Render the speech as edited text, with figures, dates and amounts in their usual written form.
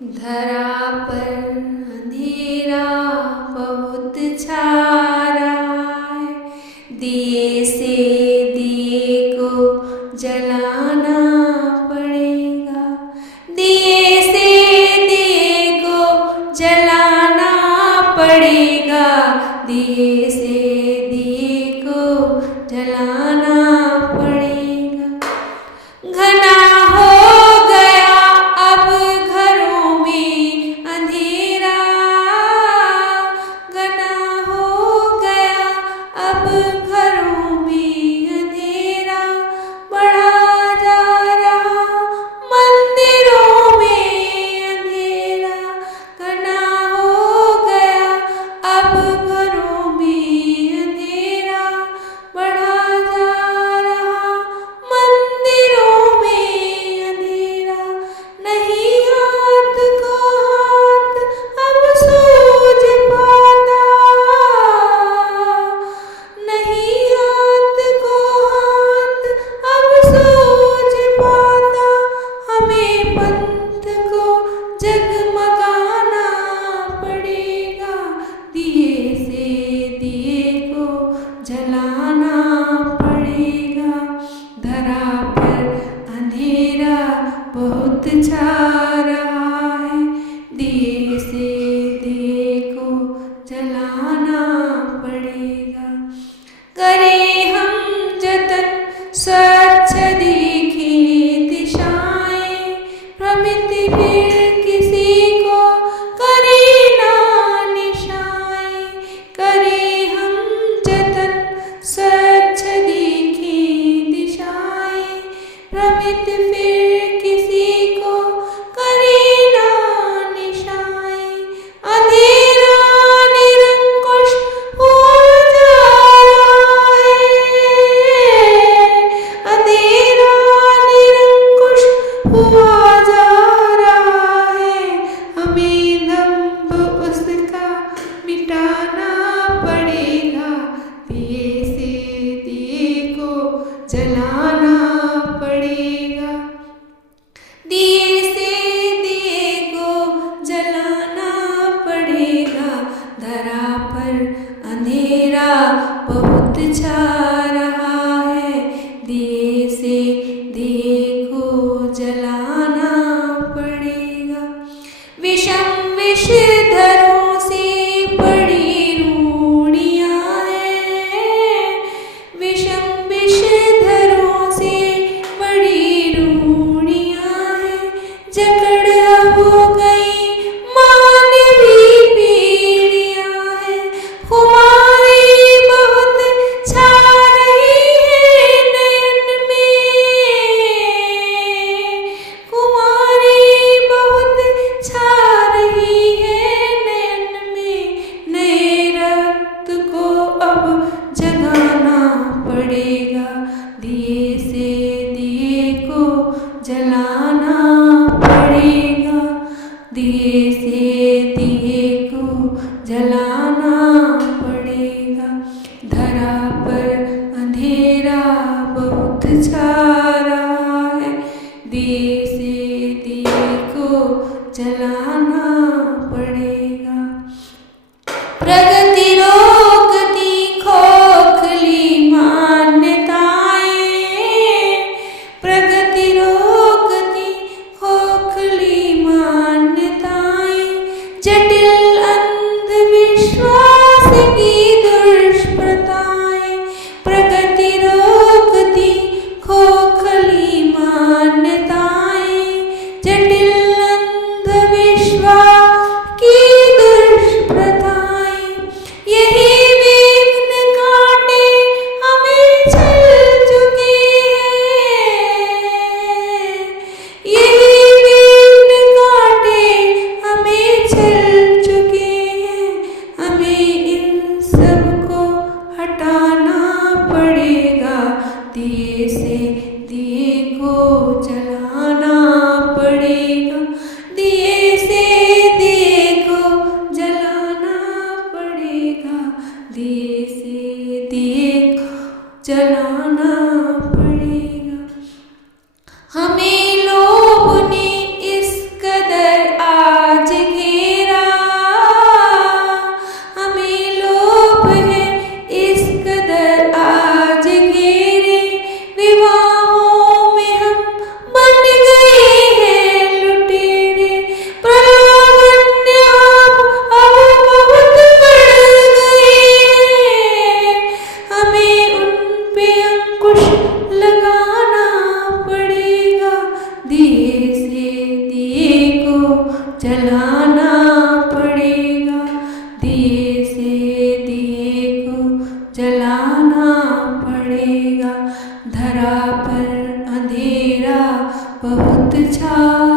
धरा पर अंधेरा बहुत छा रहा है, दिए से दिए को जलाना पड़ेगा, दिए से दिए को जलाना पड़ेगा, दिए से दिए को जलाना पड़ेगा। घना हो गया अब घरों में अंधेरा, घना हो गया अब घरों में अंधेरा, बढ़ा जा रहा मंदिरों में अंधेरा, घना हो गया अब घरों में अंधेरा, बढ़ा जा रहा मंदिरों में अंधेरा। नहीं हाथ को हाथ अब सूझ पाता, नहीं हाथ को हाथ अब सूझ पाता, हमें पंथ को जगमगाना पड़ेगा, दिए से दिए को जलाना पड़ेगा। धरा पर अंधेरा बहुत छा रहा है, दिए से दिए को जलाना पड़ेगा। करें हम जतन स्वच्छ दिखें दिशाएं, भ्रमित फिर किसी को करें ना निशाएं, करें हम जतन स्वच्छ दिखें दिशाएं, भ्रमित फिर किसी को करें ना निशाएं। अंधेरा निरंकुश हो जा रहा है, अंधेरा निरंकुश हुआ जा रहा है, हमें दम्भ उसका मिटाना पड़ेगा, दिए से दिए को जलाना पड़ेगा, दिए से दिए को जलाना पड़ेगा। धरा पर अंधेरा बहुत छा रहा है, दिए से दिए को जलाना पड़ेगा। विषम विषधरों से पड़ी रूढ़ियाँ हैं, विषम विषधरों से बड़ी रूढ़ियाँ हैं, जकड़ हो गई मानवी पीढ़ियाँ हैं, खुमारी बहुत छा रही है नयन में, खुमारी बहुत छा रही है नयन में, नए रक्त को अब जगाना पड़ेगा, दिए से दिए को जलाना पड़ेगा, दिए से दिए को जलाना पड़ेगा। धरा पर अंधेरा बहुत छा रहा है, दिए से दिए को जलाना पड़ेगा। प्रगति रोकती खोखली मान्यताएं, प्रगति रोकती खोखली मान्यताएं, जटिल अंधविश्वास की दुष्प्रथाएं, प्रगति रोकती खोखली मान्यताएं, जटिल अंधविश्वास की दुष्प्रथाएं, यही विघ्न कांटे हमें चल चुके हैं, यही विघ्न कांटे हमें चल धरा पर अंधेरा बहुत छा